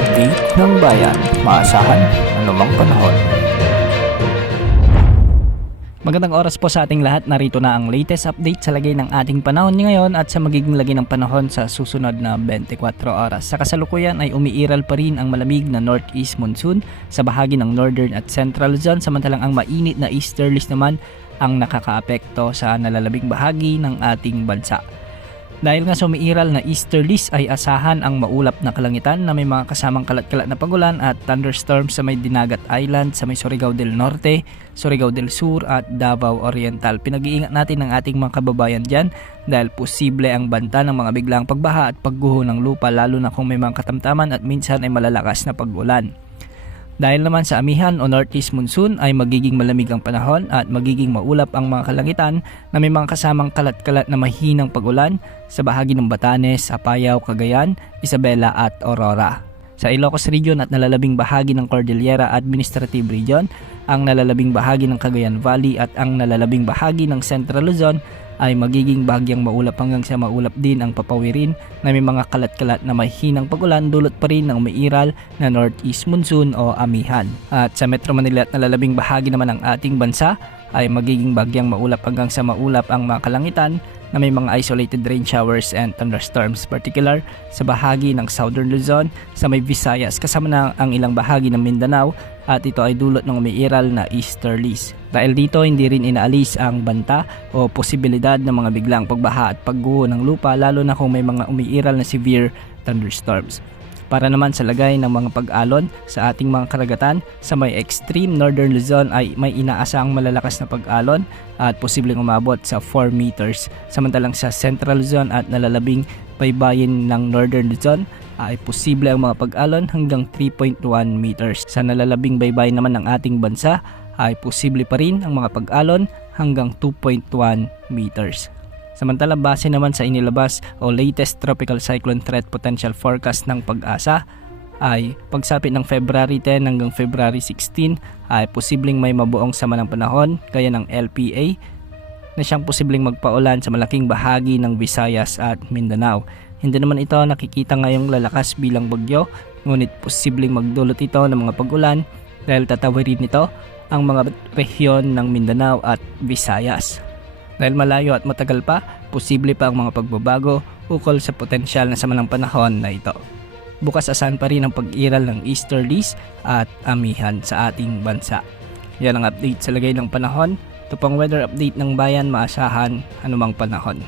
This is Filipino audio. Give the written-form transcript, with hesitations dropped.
update ng bayan, maasahan anumang panahon. Magandang oras po sa ating lahat. Narito na ang latest update sa lagay ng ating panahon ngayon at sa magiging lagay ng panahon sa susunod na 24 oras. Sa kasalukuyan ay umiiral pa rin ang malamig na northeast monsoon sa bahagi ng northern at central Luzon, samantalang ang mainit na easterlies naman ang nakakaapekto sa nalalabing bahagi ng ating bansa. Dahil nga sa umiiral na easterlies ay asahan ang maulap na kalangitan na may mga kasamang kalat-kalat na pagulan at thunderstorms sa may Dinagat Island, sa may Surigao del Norte, Surigao del Sur at Davao Oriental. Pinag-iingat natin ang ating mga kababayan dyan dahil posible ang banta ng mga biglang pagbaha at pagguho ng lupa, lalo na kung may mga katamtaman at minsan ay malalakas na pag-ulan. Dahil naman sa amihan o northeast monsoon ay magiging malamig ang panahon at magiging maulap ang mga kalangitan na may mga kasamang kalat-kalat na mahinang pag-ulan sa bahagi ng Batanes, Apayao, Cagayan, Isabela at Aurora. Sa Ilocos Region at nalalabing bahagi ng Cordillera Administrative Region, ang nalalabing bahagi ng Cagayan Valley at ang nalalabing bahagi ng Central Luzon ay magiging bahagyang maulap hanggang sa maulap din ang papawirin na may mga kalat-kalat na mahinang pag-ulan dulot pa rin ng umiiral na northeast monsoon o amihan. At sa Metro Manila at nalalabing bahagi naman ng ating bansa ay magiging bahagyang maulap hanggang sa maulap ang mga kalangitan na may mga isolated rain showers and thunderstorms, particular sa bahagi ng Southern Luzon, sa may Visayas, kasama na ang ilang bahagi ng Mindanao, at ito ay dulot ng umiiral na easterlies. Dahil dito hindi rin inaalis ang banta o posibilidad ng mga biglang pagbaha at pagguho ng lupa, lalo na kung may mga umiiral na severe thunderstorms. Para naman sa lagay ng mga pag-alon sa ating mga karagatan, sa may extreme northern Luzon ay may inaasahang malalakas na pag-alon at posibleng umabot sa 4 meters. Samantalang sa central Luzon at nalalabing baybayin ng northern Luzon ay posible ang mga pag-alon hanggang 3.1 meters. Sa nalalabing baybayin naman ng ating bansa ay posible pa rin ang mga pag-alon hanggang 2.1 meters. Samantala, base naman sa inilabas o latest tropical cyclone threat potential forecast ng Pag-asa ay pagsapit ng February 10 hanggang February 16 ay posibleng may mabuong sama ng panahon gaya ng LPA na siyang posibleng magpaulan sa malaking bahagi ng Visayas at Mindanao. Hindi naman ito nakikita ngayong lalakas bilang bagyo, ngunit posibleng magdulot ito ng mga pag-ulan dahil tatawirin nito ang mga rehiyon ng Mindanao at Visayas. Dahil malayo at matagal pa, posible pa ang mga pagbabago ukol sa potensyal na sama ng panahon na ito. Bukas asahan pa rin ang pag-iral ng easterlies at amihan sa ating bansa. Yan ang update sa lagay ng panahon. Ito pang weather update ng bayan, maasahan anumang panahon.